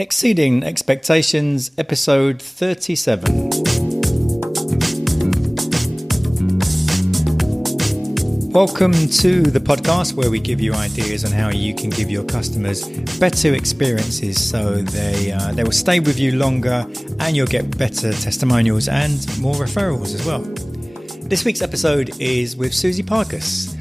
Exceeding Expectations, episode 37. Welcome to the podcast where we give you ideas on how you can give your customers better experiences so they will stay with you longer and you'll get better testimonials and more referrals as well. This week's episode is with Suzie Parkus.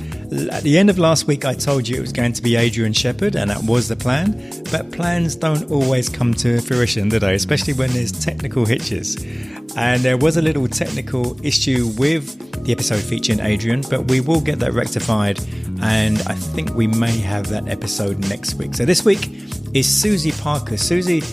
At the end of last week, I told you it was going to be Adrian Shepherd, and that was the plan. But plans don't always come to fruition, do they? Especially when there's technical hitches. And there was a little technical issue with the episode featuring Adrian, but we will get that rectified. And I think we may have that episode next week. So this week is Suzie Parkus. Suzie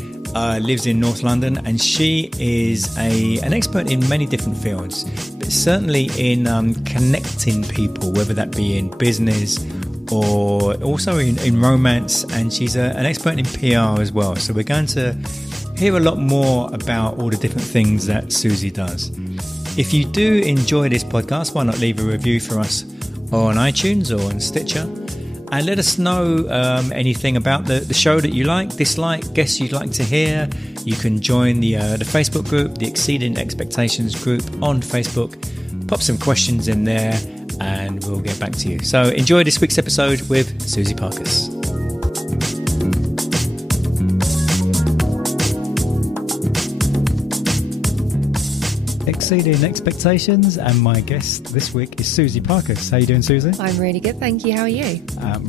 lives in North London, and she is an expert in many different fields, but certainly in connecting people, whether that be in business or also in romance, and she's an expert in PR as well. So we're going to hear a lot more about all the different things that Suzie does. If you do enjoy this podcast, why not leave a review for us on iTunes or on Stitcher? And let us know anything about the show that you like, dislike, guests you'd like to hear. You can join the Facebook group, the Exceeding Expectations group on Facebook. Pop some questions in there and we'll get back to you. So enjoy this week's episode with Suzie Parkus. Exceeding Expectations, and my guest this week is Suzie Parkus. How you doing, Suzie? I'm really good, thank you. How are you?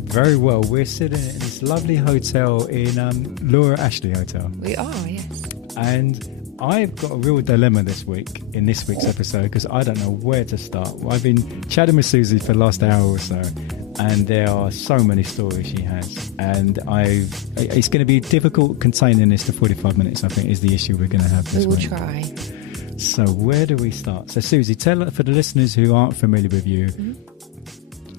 Very well. We're sitting in this lovely hotel in Laura Ashley Hotel. We are, yes. And I've got a real dilemma this week in this week's episode because I don't know where to start. I've been chatting with Suzie for the last hour or so, and there are so many stories she has. And it's going to be difficult containing this to 45 minutes, I think, is the issue we're going to have this week. We will try. So where do we start? So Suzie, tell for the listeners who aren't familiar with you,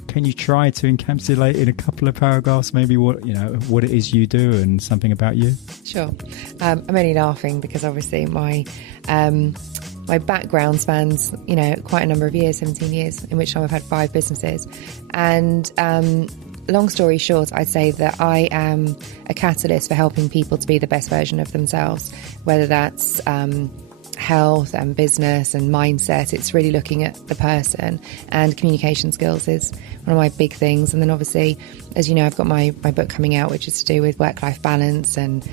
can you try to encapsulate in a couple of paragraphs maybe what it is you do and something about you? Sure. I'm only laughing because obviously my background spans quite a number of years, 17 years, in which time I've had 5 businesses. And long story short, I'd say that I am a catalyst for helping people to be the best version of themselves, whether that's health and business and mindset. It's really looking at the person, and communication skills is one of my big things. And then obviously, as you know, I've got my book coming out, which is to do with work-life balance and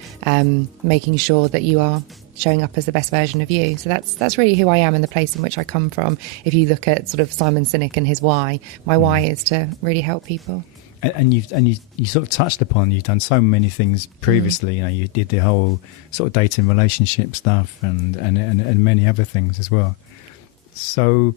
making sure that you are showing up as the best version of you. So that's really who I am and the place in which I come from. If you look at sort of Simon Sinek and his why, my why is to really help people. And you sort of touched upon, you've done so many things previously. You did the whole sort of dating relationship stuff and many other things as well. So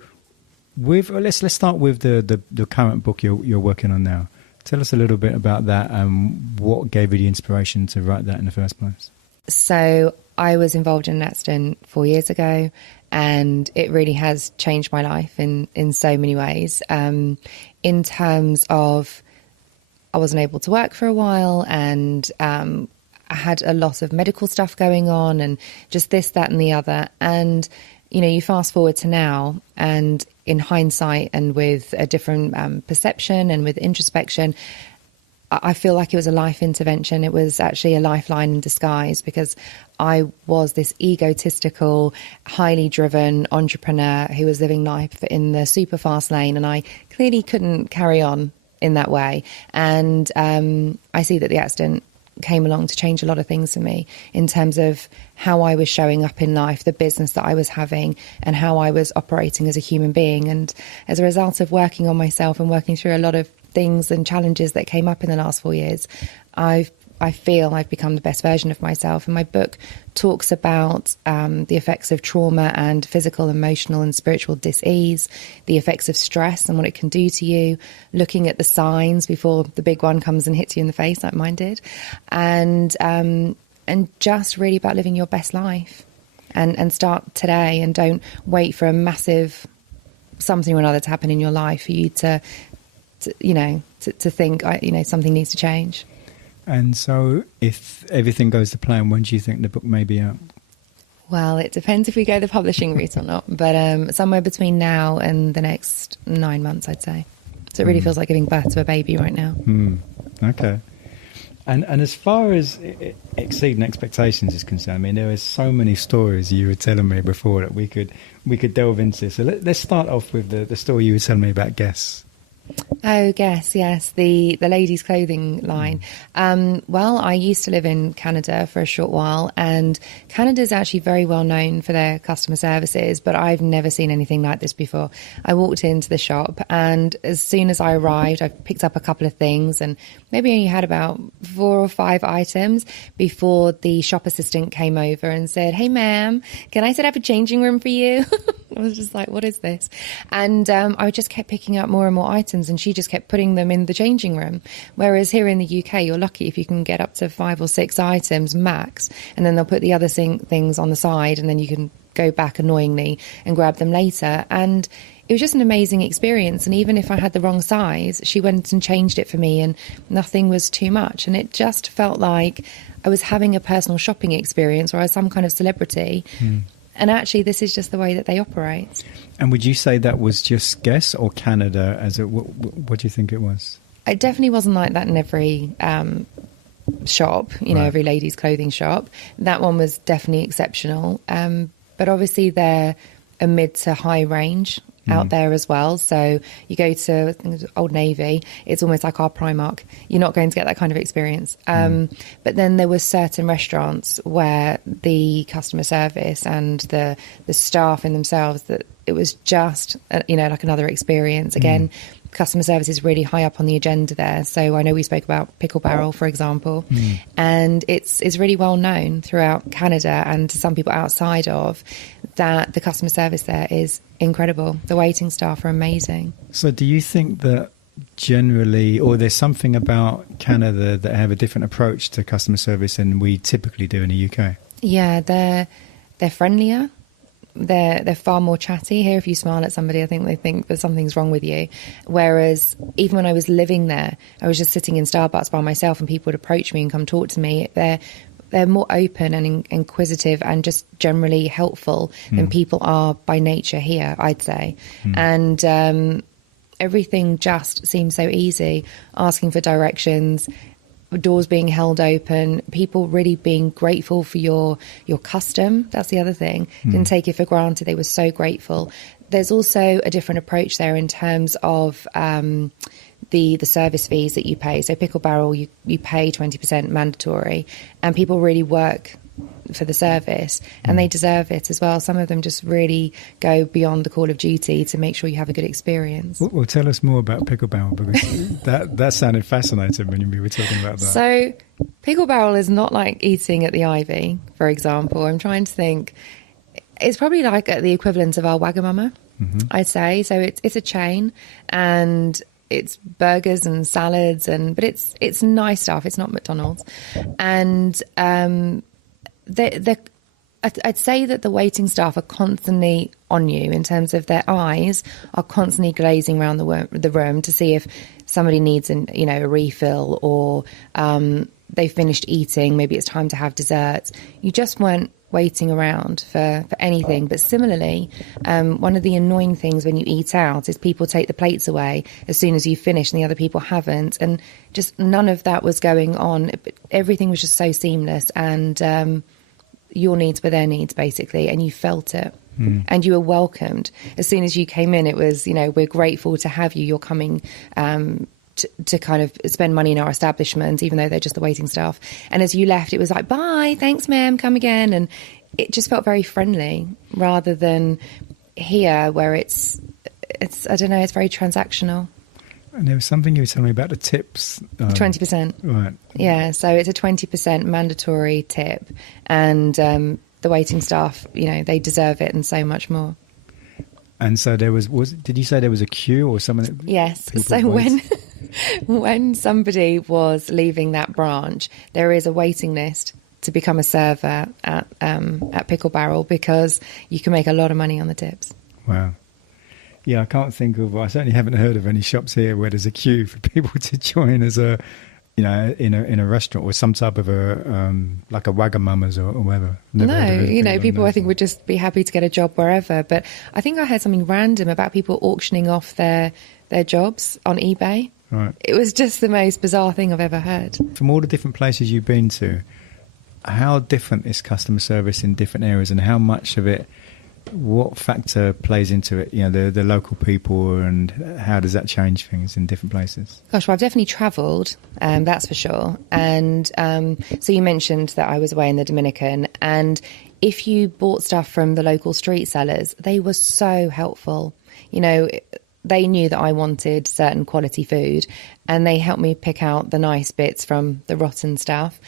let's start with the current book you're working on now. Tell us a little bit about that and what gave you the inspiration to write that in the first place. So I was involved in an accident 4 years ago, and it really has changed my life in so many ways. In terms of, I wasn't able to work for a while, and I had a lot of medical stuff going on and just this, that and the other. And, you fast forward to now, and in hindsight and with a different perception and with introspection, I feel like it was a life intervention. It was actually a lifeline in disguise, because I was this egotistical, highly driven entrepreneur who was living life in the super fast lane, and I clearly couldn't carry on in that way. And I see that the accident came along to change a lot of things for me in terms of how I was showing up in life, the business that I was having, and how I was operating as a human being. And as a result of working on myself and working through a lot of things and challenges that came up in the last 4 years, I feel I've become the best version of myself. And my book talks about the effects of trauma and physical, emotional and spiritual dis-ease, the effects of stress and what it can do to you, looking at the signs before the big one comes and hits you in the face like mine did, and just really about living your best life and start today, and don't wait for a massive something or another to happen in your life for you to think, something needs to change. And so if everything goes to plan, when do you think the book may be out? Well, it depends if we go the publishing route or not, but somewhere between now and the next 9 months, I'd say. So it really feels like giving birth to a baby right now. Okay. And as far as exceeding expectations is concerned, I mean, there are so many stories you were telling me before that we could delve into. So let's start off with the story you were telling me about Guess. Oh, Guess, yes, the ladies' clothing line. Well, I used to live in Canada for a short while, and Canada is actually very well known for their customer services, but I've never seen anything like this before. I walked into the shop, and as soon as I arrived, I picked up a couple of things, and maybe only had about 4 or 5 items before the shop assistant came over and said, "Hey, ma'am, can I set up a changing room for you?" I was just like, what is this? And I just kept picking up more and more items, and she just kept putting them in the changing room. Whereas here in the UK, you're lucky if you can get up to 5 or 6 items max, and then they'll put the other things on the side, and then you can go back annoyingly and grab them later. And it was just an amazing experience. And even if I had the wrong size, she went and changed it for me, and nothing was too much. And it just felt like I was having a personal shopping experience, or I was some kind of celebrity. And actually, this is just the way that they operate. And would you say that was just Guess or Canada? What do you think it was? It definitely wasn't like that in every shop, know, every ladies' clothing shop. That one was definitely exceptional. But obviously, they're a mid to high range out there as well. So you go to Old Navy, it's almost like our Primark. You're not going to get that kind of experience. But then there were certain restaurants where the customer service and the staff in themselves, that it was just, like another experience. Again, customer service is really high up on the agenda there. So I know we spoke about Pickle Barrel, for example, and it's really well known throughout Canada and to some people outside of that. The customer service there is incredible. The waiting staff are amazing. So do you think that generally, or there's something about Canada that have a different approach to customer service than we typically do in the UK? Yeah, they're friendlier. They're far more chatty. Here, if you smile at somebody, I think they think that something's wrong with you. Whereas even when I was living there, I was just sitting in Starbucks by myself, and people would approach me and come talk to me. They're more open and inquisitive and just generally helpful than people are by nature here, I'd say. And everything just seems so easy. Asking for directions, doors being held open, people really being grateful for your custom. That's the other thing. Didn't take it for granted. They were so grateful. There's also a different approach there in terms of the service fees that you pay. So Pickle Barrel, you pay 20% mandatory, and people really work for the service, and they deserve it as well. Some of them just really go beyond the call of duty to make sure you have a good experience. Well, tell us more about Pickle Barrel, because that sounded fascinating when we were talking about that. So Pickle Barrel is not like eating at the Ivy, for example. I'm trying to think. It's probably like the equivalent of our Wagamama, I'd say. So it's a chain, and it's burgers and salads, but it's nice stuff. It's not McDonald's. And I'd say that the waiting staff are constantly on you in terms of their eyes are constantly glazing around the room to see if somebody needs a refill, or they've finished eating. Maybe it's time to have dessert. You just weren't waiting around for anything. But similarly, one of the annoying things when you eat out is people take the plates away as soon as you finish and the other people haven't, and just none of that was going on. Everything was just so seamless, and your needs were their needs basically, and you felt it. And you were welcomed. As soon as you came in, it was, we're grateful to have you. You're coming to kind of spend money in our establishment, even though they're just the waiting staff. And as you left, it was like, bye, thanks, ma'am, come again. And it just felt very friendly, rather than here where it's I don't know, it's very transactional. And there was something you were telling me about the tips. 20%. Right. Yeah, so it's a 20% mandatory tip. And the waiting staff, they deserve it and so much more. And so there did you say there was a queue or something? Yes. So when somebody was leaving that branch, there is a waiting list to become a server at Pickle Barrel, because you can make a lot of money on the tips. Wow. Yeah, I certainly haven't heard of any shops here where there's a queue for people to join as a, in a restaurant or some type of like a Wagamama's or whatever. People I think would just be happy to get a job wherever. But I think I heard something random about people auctioning off their jobs on eBay. Right. It was just the most bizarre thing I've ever heard. From all the different places you've been to, how different is customer service in different areas, and how much of it, what factor plays into it? You know, the local people, and how does that change things in different places? Gosh, well, I've definitely travelled, that's for sure. And so you mentioned that I was away in the Dominican, and if you bought stuff from the local street sellers, they were so helpful. You know, they knew that I wanted certain quality food, and they helped me pick out the nice bits from the rotten stuff.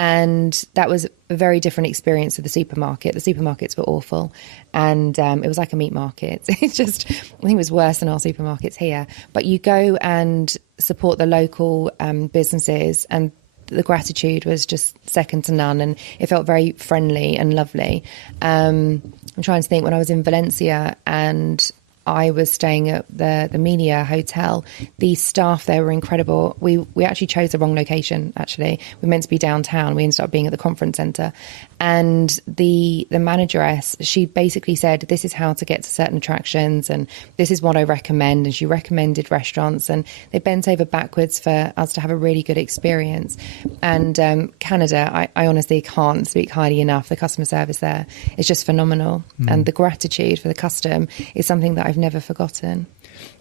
And that was a very different experience with the supermarket. The supermarkets were awful, and it was like a meat market. It's just, I think it was worse than our supermarkets here. But you go and support the local businesses, and the gratitude was just second to none, and it felt very friendly and lovely. I'm trying to think, when I was in Valencia and I was staying at the Melia Hotel, the staff there were incredible. We actually chose the wrong location, actually. We were meant to be downtown. We ended up being at the conference centre. And the manageress, she basically said, this is how to get to certain attractions, and this is what I recommend. And she recommended restaurants, and they bent over backwards for us to have a really good experience. And Canada, I honestly can't speak highly enough. The customer service there is just phenomenal. And the gratitude for the custom is something that I've never forgotten.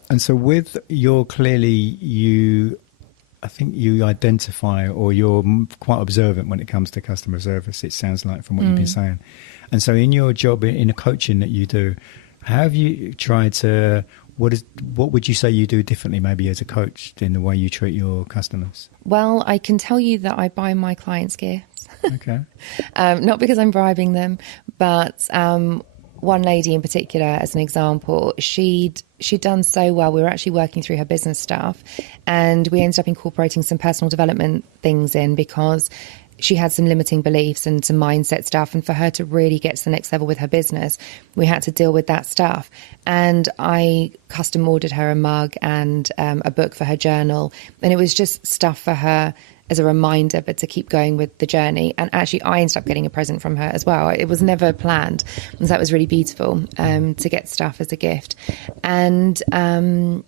And so with I think you identify, or you're quite observant when it comes to customer service, it sounds like, from what you've been saying. And so in your job, in the coaching that you do, have you tried to, what would you say you do differently maybe as a coach in the way you treat your customers? Well, I can tell you that I buy my clients gifts. Okay. Not because I'm bribing them, but one lady in particular, as an example, she'd done so well. We were actually working through her business stuff, and we ended up incorporating some personal development things in, because she had some limiting beliefs and some mindset stuff. And for her to really get to the next level with her business, we had to deal with that stuff. And I custom ordered her a mug and a book for her journal. And it was just stuff for her as a reminder, but to keep going with the journey. And actually, I ended up getting a present from her as well. It was never planned. And so that was really beautiful, to get stuff as a gift. And I'm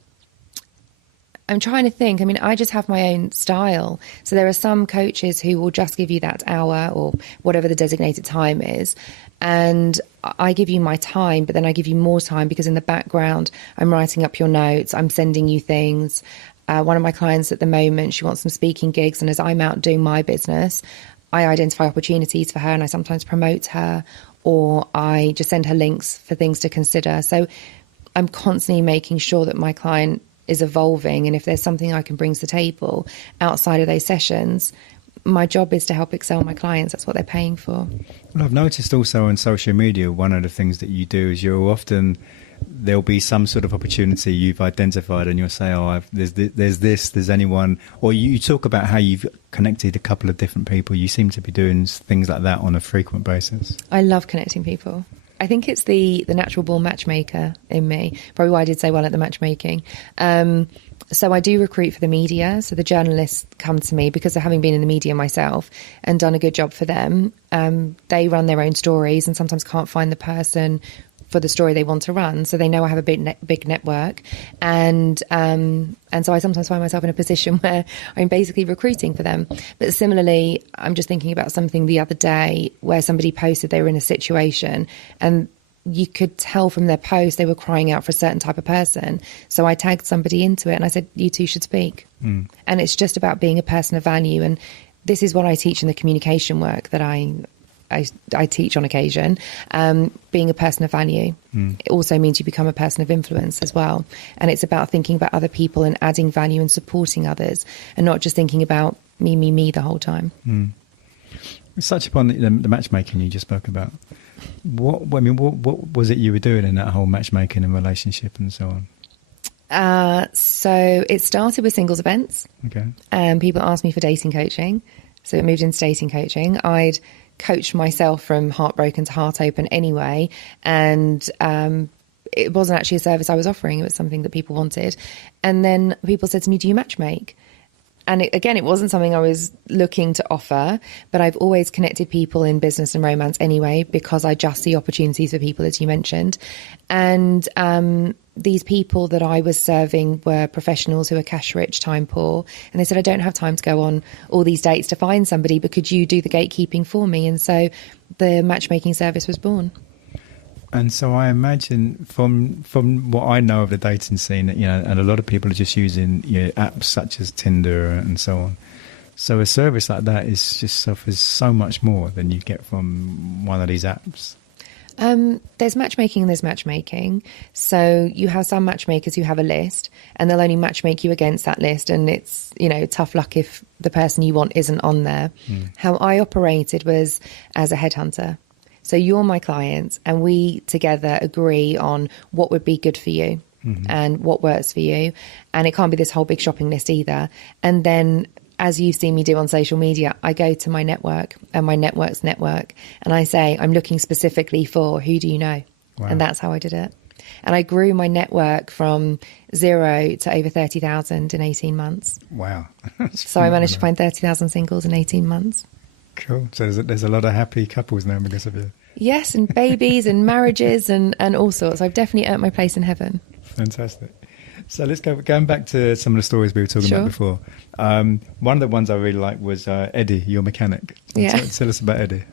trying to think. I mean, I just have my own style. So there are some coaches who will just give you that hour or whatever the designated time is. And I give you my time, but then I give you more time, because in the background, I'm writing up your notes. I'm sending you things. One of my clients at the moment, she wants some speaking gigs. And as I'm out doing my business, I identify opportunities for her, and I sometimes promote her, or I just send her links for things to consider. So I'm constantly making sure that my client is evolving. And if there's something I can bring to the table outside of those sessions, my job is to help excel my clients. That's what they're paying for. Well, I've noticed also on social media, one of the things that you do is you're often, there'll be some sort of opportunity you've identified, and you'll say, there's anyone, or you talk about how you've connected a couple of different people. You seem to be doing things like that on a frequent basis. I love connecting people. I think it's the natural born matchmaker in me, probably why I did so well at the matchmaking. So I do recruit for the media. So the journalists come to me because of having been in the media myself and done a good job for them. They run their own stories and sometimes can't find the person for the story they want to run. So they know I have a big network. And so I sometimes find myself in a position where I'm basically recruiting for them. But similarly, I'm just thinking about something the other day where somebody posted they were in a situation, and you could tell from their post they were crying out for a certain type of person. So I tagged somebody into it and I said, you two should speak. And it's just about being a person of value. And this is what I teach in the communication work that I teach on occasion. Being a person of value. It also means you become a person of influence as well. And it's about thinking about other people and adding value and supporting others, and not just thinking about me the whole time. Let's touch upon the matchmaking you just spoke about. What was it you were doing in that whole matchmaking and relationship and so on? So it started with singles events. Okay. People asked me for dating coaching. So it moved into dating coaching. I'd coached myself from heartbroken to heart open anyway. And it wasn't actually a service I was offering. It was something that people wanted. And then people said to me, do you matchmake? And again, it wasn't something I was looking to offer, but I've always connected people in business and romance anyway, because I just see opportunities for people, as you mentioned. And these people that I was serving were professionals who are cash rich, time poor. And they said, I don't have time to go on all these dates to find somebody, but could you do the gatekeeping for me? And so the matchmaking service was born. And so I imagine from what I know of the dating scene, that, and a lot of people are just using apps such as Tinder and so on. So a service like that is just offers so much more than you get from one of these apps. There's matchmaking and there's matchmaking. So you have some matchmakers who have a list and they'll only matchmake you against that list. And it's, tough luck if the person you want isn't on there. How I operated was as a headhunter. So you're my client and we together agree on what would be good for you and what works for you. And it can't be this whole big shopping list either. And then, as you've seen me do on social media, I go to my network and my network's network and I say, I'm looking specifically for who do you know? Wow. And that's how I did it. And I grew my network from 0 to over 30,000 in 18 months. Wow. So I managed to find 30,000 singles in 18 months. Cool. So there's a lot of happy couples now because of you. Yes, and babies and marriages and all sorts. I've definitely earned my place in heaven. Fantastic. So let's going back to some of the stories we were talking about before. One of the ones I really liked was Eddie, your mechanic. Yeah. Tell us about Eddie.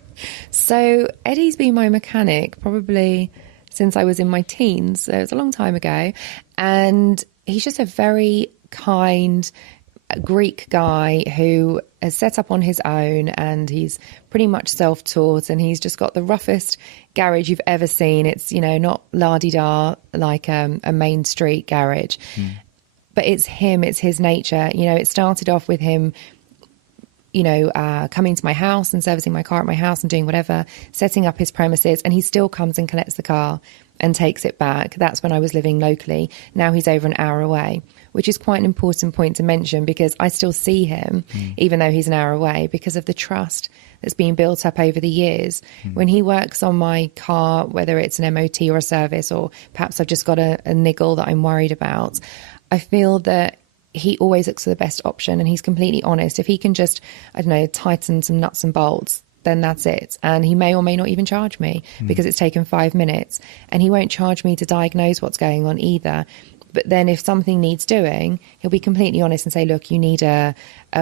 So Eddie's been my mechanic probably since I was in my teens. So it was a long time ago. And he's just a very kind Greek guy who has set up on his own, and he's pretty much self-taught, and he's just got the roughest garage you've ever seen. It's, not la-di-da like a main street garage, but it's him, it's his nature. It started off with him, coming to my house and servicing my car at my house and doing whatever, setting up his premises, and he still comes and collects the car and takes it back. That's when I was living locally. Now he's over an hour away, which is quite an important point to mention because I still see him, even though he's an hour away, because of the trust that's been built up over the years. When he works on my car, whether it's an MOT or a service, or perhaps I've just got a niggle that I'm worried about, I feel that he always looks for the best option and he's completely honest. If he can just, tighten some nuts and bolts, then that's it. And he may or may not even charge me because it's taken 5 minutes, and he won't charge me to diagnose what's going on either. But then if something needs doing, he'll be completely honest and say, look, you need a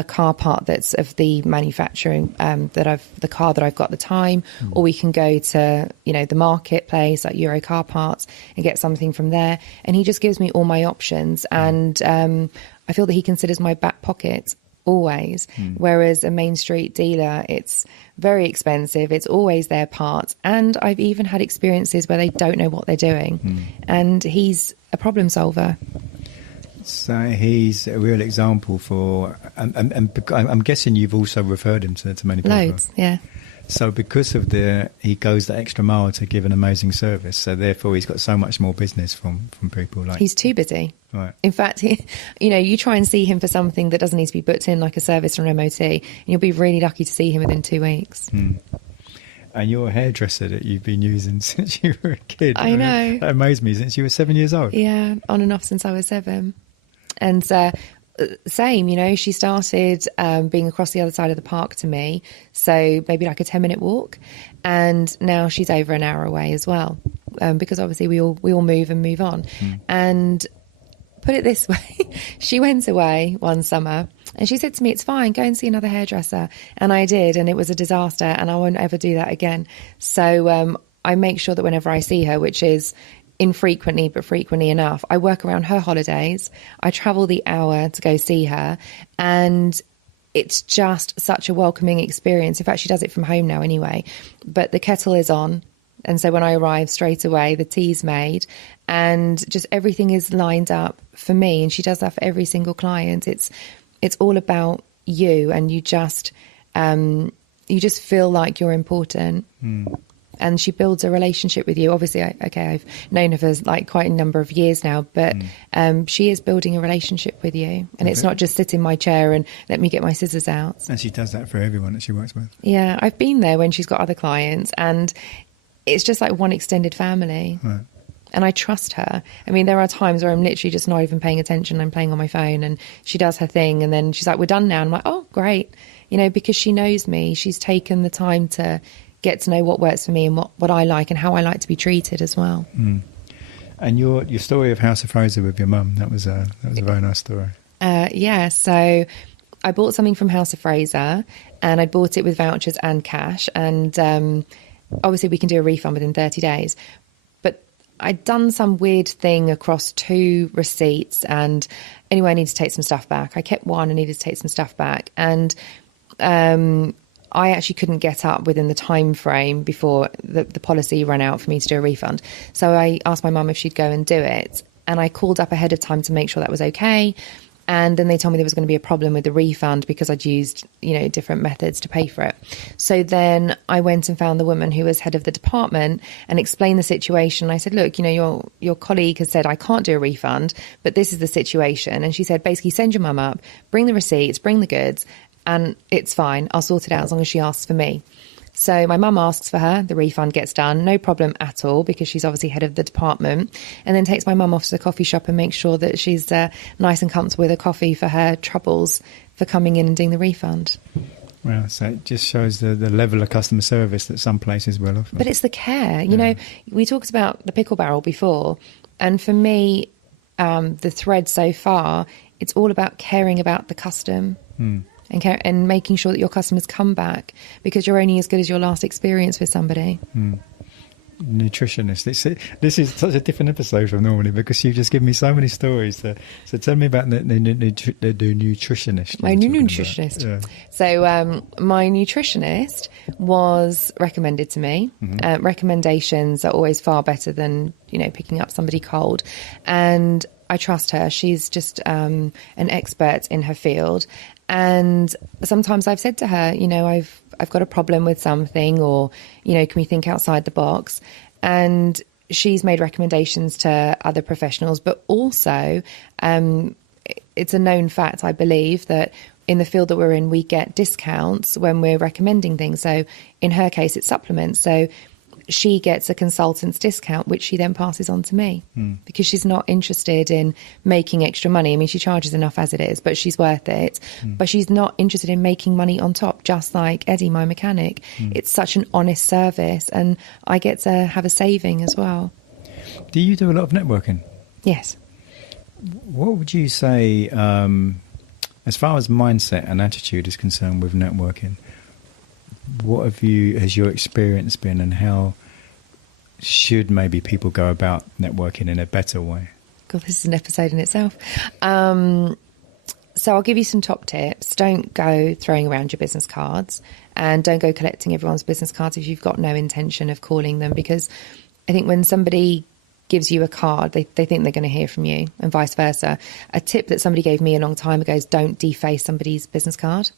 car part that's of the manufacturing, the car that I've got at the time, or we can go to, the marketplace like Euro Car Parts and get something from there. And he just gives me all my options. And I feel that he considers my back pocket always, whereas a main street dealer, it's very expensive, it's always their parts, and I've even had experiences where they don't know what they're doing, and he's a problem solver. So he's a real example for, and I'm guessing you've also referred him to many people. Loads, yeah. So because of he goes the extra mile to give an amazing service, so therefore he's got so much more business from people. Like he's too busy. Right. In fact, you try and see him for something that doesn't need to be booked in, like a service or an MOT, and you'll be really lucky to see him within 2 weeks. And you're a hairdresser that you've been using since you were a kid. I know. That amazed me, since you were 7 years old. Yeah, on and off since I was 7. And same, she started being across the other side of the park to me, so maybe like a 10-minute walk, and now she's over an hour away as well, because obviously we all move and move on. And put it this way, she went away one summer and she said to me, it's fine, go and see another hairdresser. And I did, and it was a disaster, and I won't ever do that again. So I make sure that whenever I see her, which is infrequently but frequently enough, I work around her holidays. I travel the hour to go see her, and it's just such a welcoming experience. In fact, she does it from home now anyway, but the kettle is on, and so when I arrive straight away, the tea's made, and just everything is lined up for me, and she does that for every single client. It's all about you, and you just feel like you're important. And she builds a relationship with you. Obviously, I've known her for like quite a number of years now, but she is building a relationship with you. And it's not just sit in my chair and let me get my scissors out. And she does that for everyone that she works with. Yeah, I've been there when she's got other clients, and it's just like one extended family. Right. and I trust her. I mean, there are times where I'm literally just not even paying attention. I'm playing on my phone and she does her thing and then she's like, we're done now. And I'm like, oh, great. You know, because she knows me. She's taken the time to get to know what works for me and what I like and how I like to be treated as well. Mm. And your story of House of Fraser with your mum, that was a very nice story. Yeah, so I bought something from House of Fraser and I bought it with vouchers and cash. And obviously we can do a refund within 30 days. But I'd done some weird thing across 2 receipts and anyway, I needed to take some stuff back. I kept one and needed to take some stuff back. And I actually couldn't get up within the time frame before the policy ran out for me to do a refund. So I asked my mum if she'd go and do it. And I called up ahead of time to make sure that was okay. And then they told me there was going to be a problem with the refund because I'd used, different methods to pay for it. So then I went and found the woman who was head of the department and explained the situation. I said, look, your colleague has said I can't do a refund, but this is the situation. And she said, basically, send your mum up, bring the receipts, bring the goods, and it's fine. I'll sort it out as long as she asks for me. So my mum asks for her, the refund gets done, no problem at all, because she's obviously head of the department, and then takes my mum off to the coffee shop and makes sure that she's nice and comfortable with a coffee for her troubles for coming in and doing the refund. Well, so it just shows the level of customer service that some places will offer. But it's the care. We talked about the pickle barrel before, and for me, the thread so far, it's all about caring about the custom. And making sure that your customers come back, because you're only as good as your last experience with somebody. Nutritionist. This is such a different episode from normally because you've just given me so many stories. So tell me about the nutritionist. My new nutritionist. Yeah. So my nutritionist was recommended to me. Recommendations are always far better than picking up somebody cold, and I trust her. She's just an expert in her field. And sometimes I've said to her, I've got a problem with something, or, can we think outside the box? And she's made recommendations to other professionals, but also it's a known fact, I believe, that in the field that we're in, we get discounts when we're recommending things. So in her case, it's supplements. So she gets a consultant's discount, which she then passes on to me because she's not interested in making extra money. I mean, she charges enough as it is, but she's worth it. But she's not interested in making money on top, just like Eddie, my mechanic. It's such an honest service, and I get to have a saving as well. Do you do a lot of networking? Yes. What would you say, as far as mindset and attitude is concerned with networking? What has your experience been, and how should maybe people go about networking in a better way? God, this is an episode in itself. So I'll give you some top tips. Don't go throwing around your business cards, and don't go collecting everyone's business cards if you've got no intention of calling them, because I think when somebody gives you a card, they think they're going to hear from you, and vice versa. A tip that somebody gave me a long time ago is don't deface somebody's business card.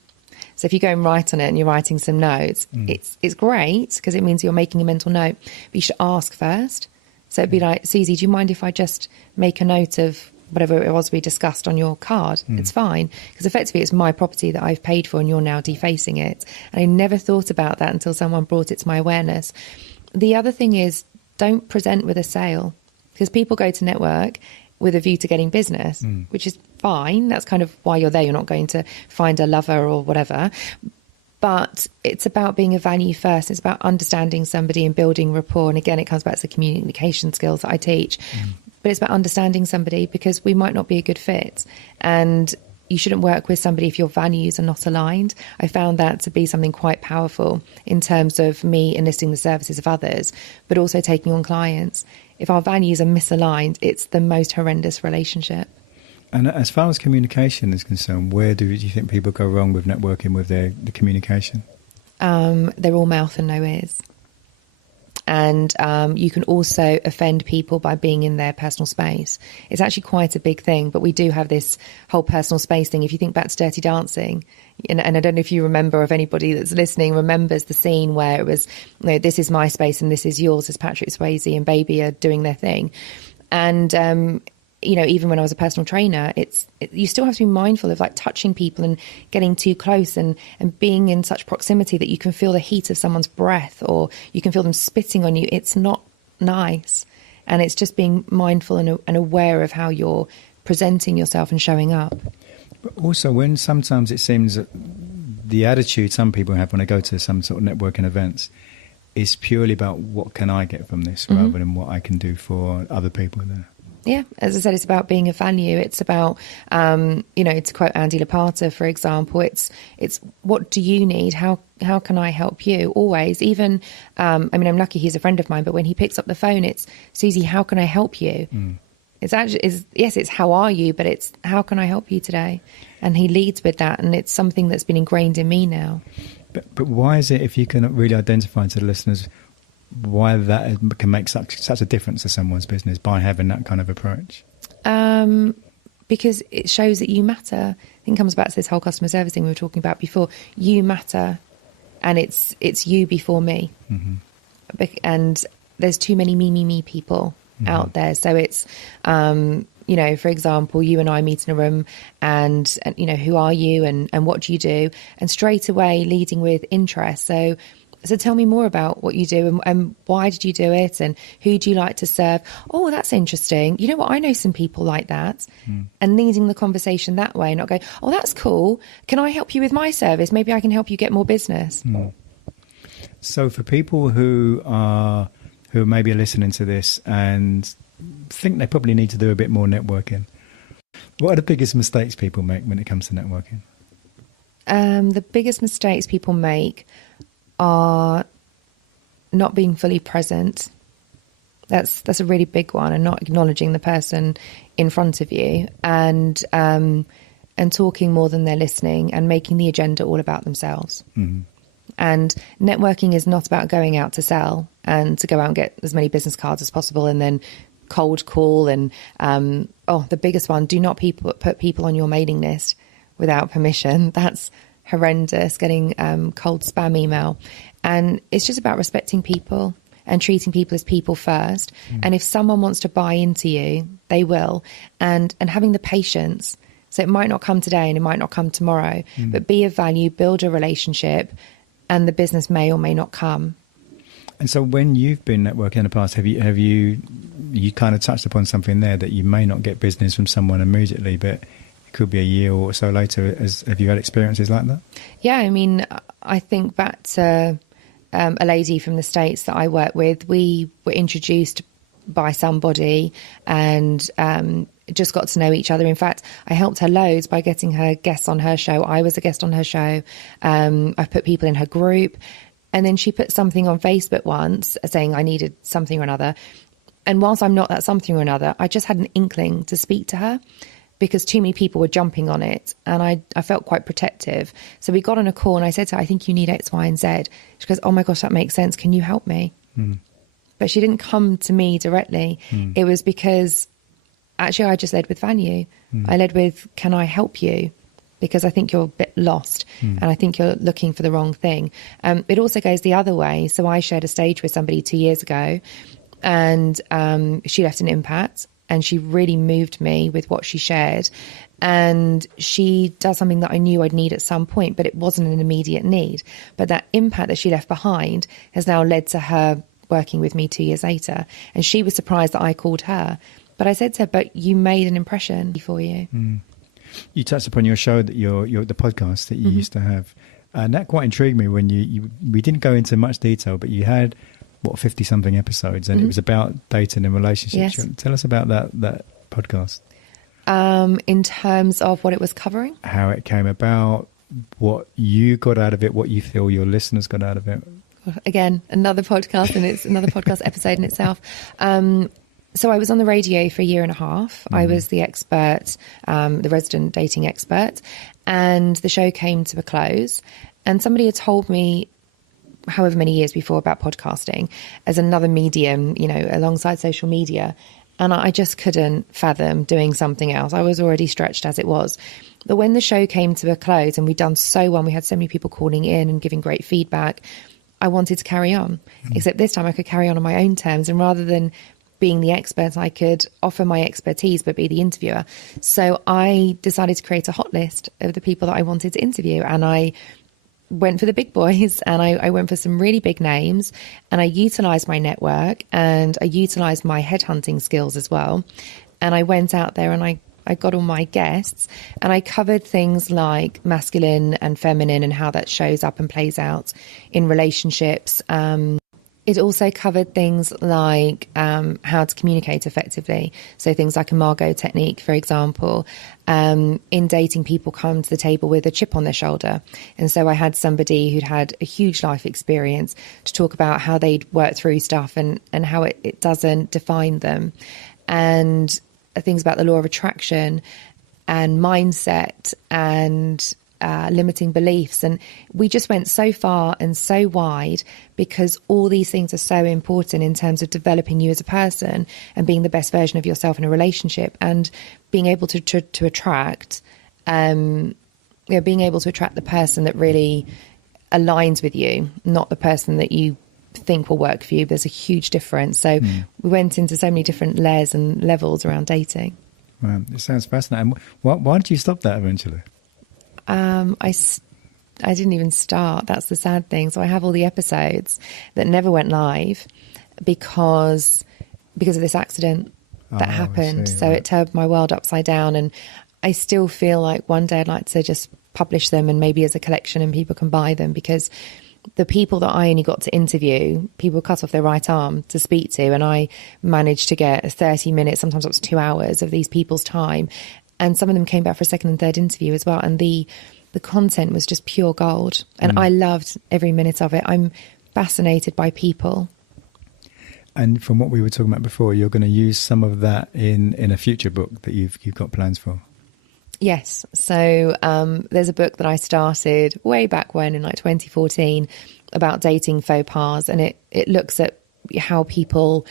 So if you go and write on it and you're writing some notes, it's great because it means you're making a mental note, but you should ask first. So it'd be like, Suzie, do you mind if I just make a note of whatever it was we discussed on your card? It's fine, because effectively it's my property that I've paid for and you're now defacing it. And I never thought about that until someone brought it to my awareness. The other thing is, don't present with a sale, because people go to network with a view to getting business, which is fine. That's kind of why you're there. You're not going to find a lover or whatever. But it's about being a value first. It's about understanding somebody and building rapport. And again, it comes back to the communication skills that I teach. But it's about understanding somebody, because we might not be a good fit. And you shouldn't work with somebody if your values are not aligned. I found that to be something quite powerful in terms of me enlisting the services of others, but also taking on clients. If our values are misaligned, it's the most horrendous relationship. And as far as communication is concerned, where do you think people go wrong with networking with the communication? They're all mouth and no ears. And you can also offend people by being in their personal space. It's actually quite a big thing, but we do have this whole personal space thing. If you think back to Dirty Dancing, and I don't know if you remember, if anybody that's listening remembers the scene where it was, this is my space and this is yours, as Patrick Swayze and Baby are doing their thing. And even when I was a personal trainer, you still have to be mindful of like touching people and getting too close and being in such proximity that you can feel the heat of someone's breath, or you can feel them spitting on you. It's not nice. And it's just being mindful and aware of how you're presenting yourself and showing up. But also, when sometimes it seems that the attitude some people have when they go to some sort of networking events is purely about what can I get from this rather than what I can do for other people there. Yeah, as I said, it's about being of value. It's about, to quote Andy Lapata, for example, it's what do you need? How can I help you? Always, even, I'm lucky he's a friend of mine, but when he picks up the phone, it's, Suzie, how can I help you? It's actually, it's how are you, but it's how can I help you today? And he leads with that, and it's something that's been ingrained in me now. But why is it, if you can really identify to the listeners, why that can make such a difference to someone's business by having that kind of approach? Because it shows that you matter. I think it comes back to this whole customer service thing we were talking about before. You matter, and it's you before me. And there's too many me people out there. So it's, for example, you and I meet in a room and who are you and what do you do? And straight away leading with interest. So tell me more about what you do and why did you do it and who do you like to serve? Oh, that's interesting. You know what? I know some people like that. And leading the conversation that way, not going, oh, that's cool. Can I help you with my service? Maybe I can help you get more business. So for people who maybe are listening to this and think they probably need to do a bit more networking, what are the biggest mistakes people make when it comes to networking? The biggest mistakes people make are not being fully present. That's a really big one, and not acknowledging the person in front of you, and talking more than they're listening, and making the agenda all about themselves. And networking is not about going out to sell and to go out and get as many business cards as possible and then cold call. And the biggest one, do not put people on your mailing list without permission. That's horrendous, getting cold spam email. And it's just about respecting people and treating people as people first. And if someone wants to buy into you, they will. And having the patience. So it might not come today and it might not come tomorrow, but be of value, build a relationship, and the business may or may not come. And so when you've been networking in the past, have you kind of touched upon something there that you may not get business from someone immediately, but it could be a year or so later? Have you had experiences like that? Yeah, I mean, I think back to a lady from the States that I work with. We were introduced by somebody and just got to know each other. In fact, I helped her loads by getting her guests on her show. I was a guest on her show. I've put people in her group. And then she put something on Facebook once saying I needed something or another. And whilst I'm not that something or another, I just had an inkling to speak to her because too many people were jumping on it. And I felt quite protective. So we got on a call and I said to her, I think you need X, Y, and Z. She goes, oh my gosh, that makes sense. Can you help me? But she didn't come to me directly. It was because actually I just led with value. I led with, can I help you? Because I think you're a bit lost and I think you're looking for the wrong thing. It also goes the other way. So I shared a stage with somebody 2 years ago and she left an impact and she really moved me with what she shared. And she does something that I knew I'd need at some point, but it wasn't an immediate need. But that impact that she left behind has now led to her working with me 2 years later. And she was surprised that I called her. But I said to her, but you made an impression for you. You touched upon your show, that the podcast that you used to have, and that quite intrigued me when we didn't go into much detail, but you had 50 something episodes, and it was about dating and relationships. Yes. Tell us about that podcast. In terms of what it was covering, how it came about, what you got out of it, what you feel your listeners got out of it. Again, another podcast, and it's another podcast episode in itself. So I was on the radio for 1.5 years. I was the expert, the resident dating expert, and the show came to a close. And somebody had told me however many years before about podcasting as another medium, alongside social media. And I just couldn't fathom doing something else. I was already stretched as it was. But when the show came to a close and we'd done so well, we had so many people calling in and giving great feedback, I wanted to carry on. Except this time I could carry on my own terms. And rather than being the expert, I could offer my expertise but be the interviewer. So I decided to create a hot list of the people that I wanted to interview, and I went for the big boys, and I went for some really big names, and I utilized my network, and I utilized my headhunting skills as well. And I went out there and I got all my guests, and I covered things like masculine and feminine and how that shows up and plays out in relationships. It also covered things like how to communicate effectively. So things like a Margot technique, for example. In dating, people come to the table with a chip on their shoulder. And so I had somebody who'd had a huge life experience to talk about how they'd worked through stuff and how it doesn't define them. And things about the law of attraction and mindset and limiting beliefs. And we just went so far and so wide because all these things are so important in terms of developing you as a person and being the best version of yourself in a relationship and being able to attract, being able to attract the person that really aligns with you, not the person that you think will work for you. There's a huge difference. So we went into so many different layers and levels around dating. Wow, it sounds fascinating. Why did you stop that eventually? I didn't even start. That's the sad thing. So I have all the episodes that never went live because of this accident that happened. So it turned my world upside down. And I still feel like one day I'd like to just publish them and maybe as a collection and people can buy them, because the people that I only got to interview, people cut off their right arm to speak to. And I managed to get 30 minutes, sometimes up to 2 hours of these people's time. And some of them came back for a second and third interview as well. And the content was just pure gold. And I loved every minute of it. I'm fascinated by people. And from what we were talking about before, you're going to use some of that in a future book that you've got plans for. Yes. So there's a book that I started way back when in like 2014 about dating faux pas. And it looks at how people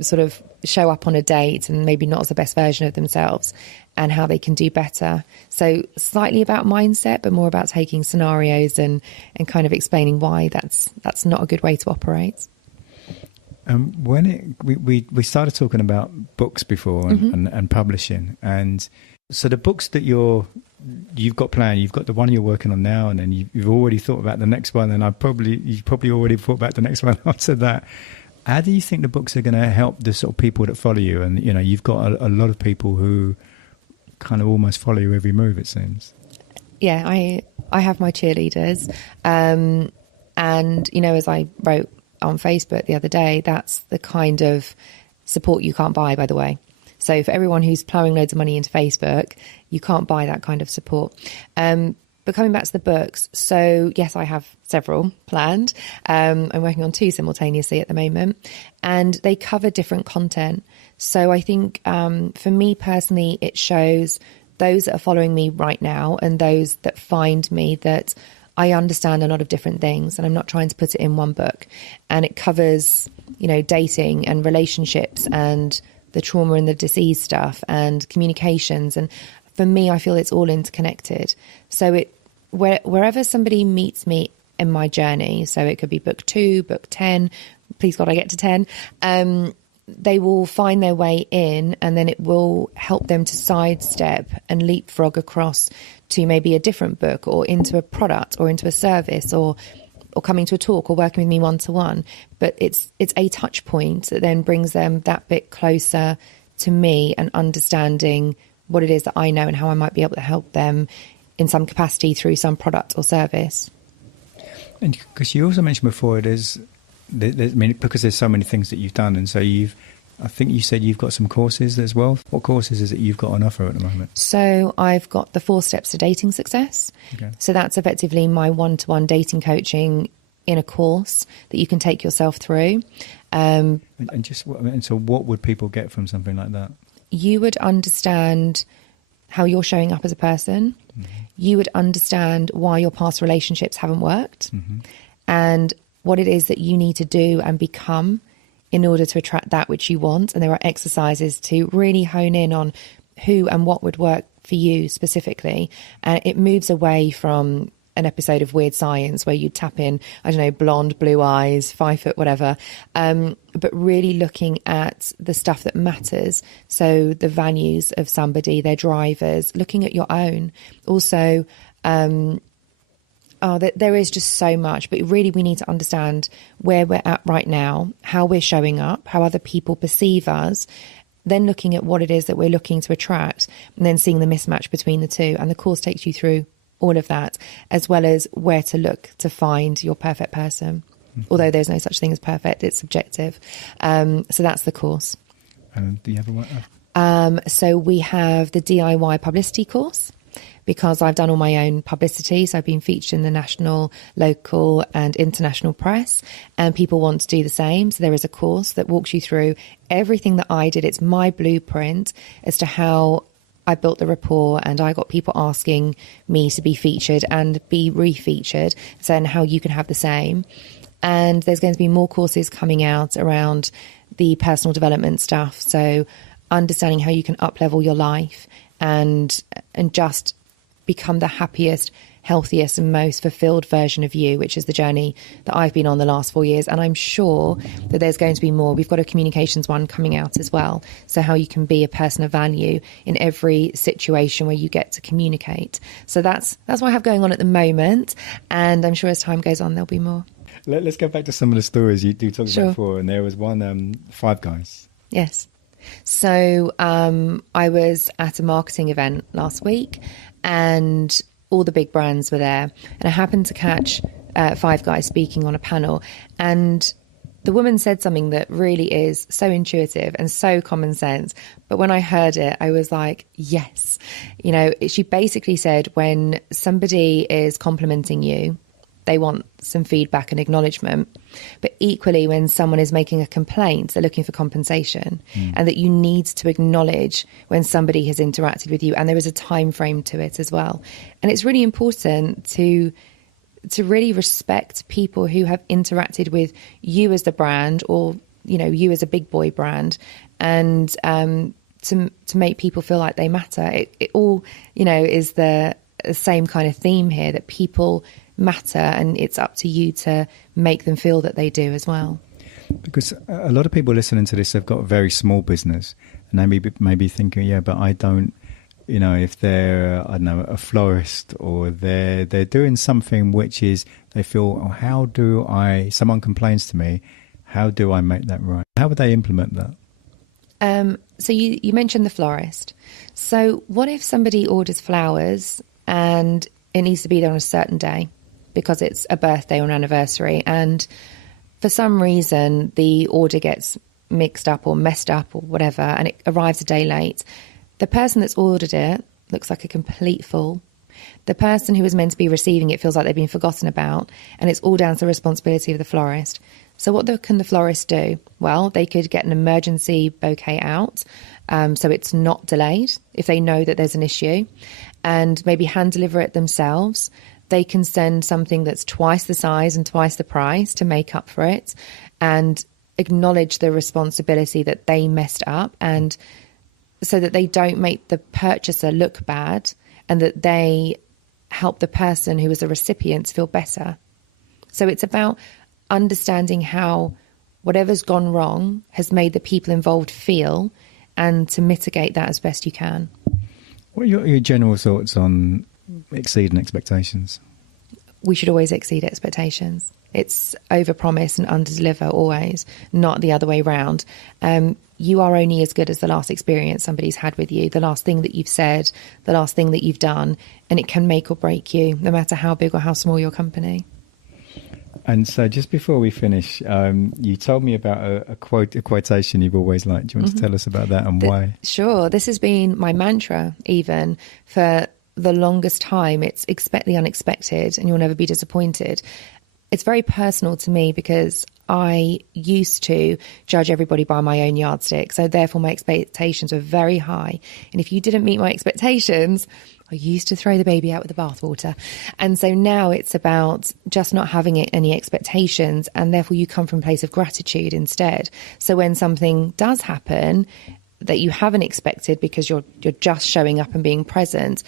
sort of show up on a date and maybe not as the best version of themselves and how they can do better. So slightly about mindset, but more about taking scenarios and kind of explaining why that's not a good way to operate. When we started talking about books before and publishing, and so the books that you've got planned, you've got the one you're working on now, and then you've already thought about the next one, and you've probably already thought about the next one after that. How do you think the books are going to help the sort of people that follow you? And you've got a lot of people who kind of almost follow you every move, it seems. Yeah, I have my cheerleaders, and as I wrote on Facebook the other day, that's the kind of support you can't buy, by the way. So for everyone who's plowing loads of money into Facebook, you can't buy that kind of support. But coming back to the books, so yes, I have several planned. I'm working on 2 simultaneously at the moment, and they cover different content. So I think for me personally, it shows those that are following me right now and those that find me that I understand a lot of different things, and I'm not trying to put it in one book. And it covers, dating and relationships and the trauma and the disease stuff and communications. And for me, I feel it's all interconnected. So wherever somebody meets me in my journey, so it could be book 2, book 10, please God I get to 10, they will find their way in, and then it will help them to sidestep and leapfrog across to maybe a different book or into a product or into a service or coming to a talk or working with me one-to-one. But it's a touch point that then brings them that bit closer to me and understanding what it is that I know and how I might be able to help them in some capacity through some product or service. And because you also mentioned before, because there's so many things that you've done, and so I think you said you've got some courses as well. What courses is it you've got on offer at the moment? So I've got the 4 steps to dating success. Okay. So that's effectively my one-to-one dating coaching in a course that you can take yourself through. So what would people get from something like that? You would understand how you're showing up as a person. Mm-hmm. You would understand why your past relationships haven't worked, and what it is that you need to do and become in order to attract that which you want. And there are exercises to really hone in on who and what would work for you specifically. And it moves away from an episode of Weird Science where you tap in, I don't know, blonde, blue eyes, 5 foot, whatever. But really looking at the stuff that matters. So the values of somebody, their drivers, looking at your own. Also, Oh, there is just so much, but really we need to understand where we're at right now, how we're showing up, how other people perceive us, then looking at what it is that we're looking to attract, and then seeing the mismatch between the two. And the course takes you through all of that, as well as where to look to find your perfect person. Although there's no such thing as perfect, it's subjective. So that's the course. Do you have a So we have the DIY publicity course, because I've done all my own publicity. So I've been featured in the national, local and international press, and people want to do the same. So there is a course that walks you through everything that I did. It's my blueprint as to how I built the rapport, and I got people asking me to be featured and be re-featured. So and how you can have the same. And there's going to be more courses coming out around the personal development stuff. So understanding how you can up-level your life and just become the happiest, healthiest and most fulfilled version of you, which is the journey that I've been on the last 4 years. And I'm sure that there's going to be more. We've got a communications one coming out as well. So how you can be a person of value in every situation where you get to communicate. So that's what I have going on at the moment. And I'm sure as time goes on, there'll be more. Let's go back to some of the stories you do talk Sure. about before. And there was one, Five Guys. Yes. So I was at a marketing event last week, and all the big brands were there. And I happened to catch Five Guys speaking on a panel. And the woman said something that really is so intuitive and so common sense. But when I heard it, I was like, yes. You know, she basically said when somebody is complimenting you, they want some feedback and acknowledgement. But equally, when someone is making a complaint, they're looking for compensation, and that you need to acknowledge when somebody has interacted with you. And there is a time frame to it as well. And it's really important to really respect people who have interacted with you as the brand, or, you know, you as a big boy brand, and to make people feel like they matter. It all, you know, is the same kind of theme here, that people matter, and it's up to you to make them feel that they do as well. Because a lot of people listening to this have got a very small business, and they may be thinking, yeah, but I don't, you know, if they're, I don't know, a florist, or they're doing something which is, they feel, oh, how do I, someone complains to me, how do I make that right? How would they implement that? So you mentioned the florist. So what if somebody orders flowers and it needs to be there on a certain day because it's a birthday or an anniversary, and for some reason the order gets mixed up or messed up or whatever, and it arrives a day late? The person that's ordered it looks like a complete fool. The person who was meant to be receiving it feels like they've been forgotten about, and it's all down to the responsibility of the florist. So what can the florist do? Well, they could get an emergency bouquet out, so it's not delayed if they know that there's an issue, and maybe hand deliver it themselves. They can send something that's twice the size and twice the price to make up for it, and acknowledge the responsibility that they messed up, and so that they don't make the purchaser look bad, and that they help the person who was the recipient feel better. So it's about understanding how whatever's gone wrong has made the people involved feel, and to mitigate that as best you can. What are your general thoughts on exceeding expectations? We should always exceed expectations. It's overpromise and underdeliver always, not the other way round. You are only as good as the last experience somebody's had with you, the last thing that you've said, the last thing that you've done, and it can make or break you, no matter how big or how small your company. And so just before we finish, you told me about a quotation you've always liked. Do you want to tell us about that and why? Sure. This has been my mantra even for the longest time. It's expect the unexpected and you'll never be disappointed. It's very personal to me because I used to judge everybody by my own yardstick. So therefore my expectations were very high. And if you didn't meet my expectations, I used to throw the baby out with the bathwater. And so now it's about just not having any expectations, and therefore you come from a place of gratitude instead. So when something does happen that you haven't expected because you're just showing up and being present,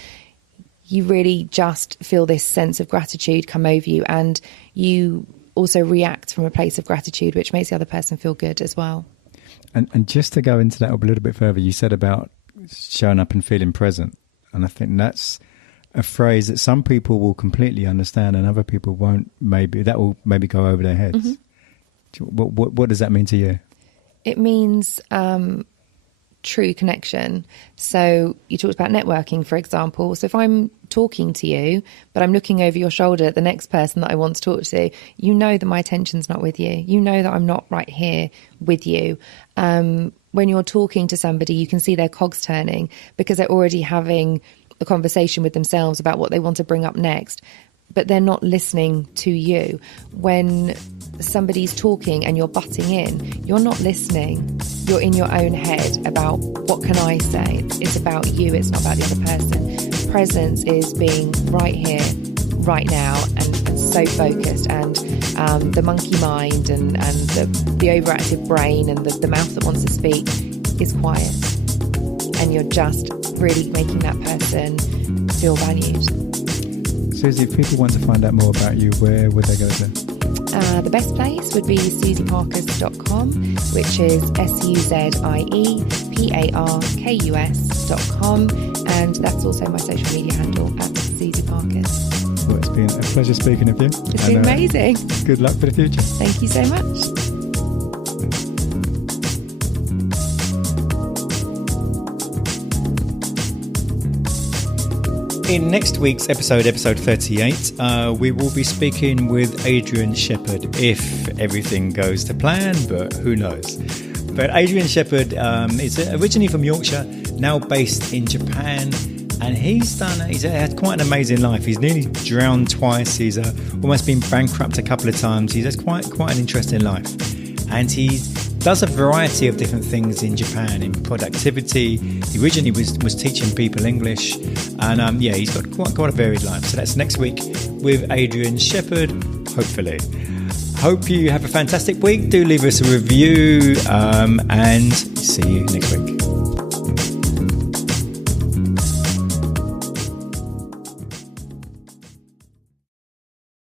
you really just feel this sense of gratitude come over you, and you also react from a place of gratitude, which makes the other person feel good as well. And just to go into that a little bit further, you said about showing up and feeling present. And I think that's a phrase that some people will completely understand and other people won't. Maybe that will maybe go over their heads. What does that mean to you? It means true connection. So you talked about networking, for example. So if I'm talking to you, but I'm looking over your shoulder at the next person that I want to talk to, you know that my attention's not with you. You know that I'm not right here with you. When you're talking to somebody, you can see their cogs turning because they're already having a conversation with themselves about what they want to bring up next, but they're not listening to you. When somebody's talking and you're butting in, you're not listening. You're in your own head about what can I say? It's about you, it's not about the other person. Presence is being right here, right now, and so focused. And the monkey mind and the overactive brain and the mouth that wants to speak is quiet. And you're just really making that person feel valued. Suzie, if people want to find out more about you, where would they go to? The best place would be SuzieParkus.com, which is SuzieParkus.com, and that's also my social media handle at Suzie Parkus. Well, it's been a pleasure speaking with you. It's been amazing. Good luck for the future. Thank you so much. In next week's episode 38, we will be speaking with Adrian Shepherd, if everything goes to plan, but who knows. But Adrian Shepherd is originally from Yorkshire, now based in Japan, and he's had quite an amazing life. He's nearly drowned twice, he's almost been bankrupt a couple of times. He's had quite an interesting life, and he does a variety of different things in Japan in productivity. He originally was teaching people English, and he's got quite a varied life. So that's next week with Adrian Shepherd, hopefully. Hope you have a fantastic week. Do leave us a review, and see you next week.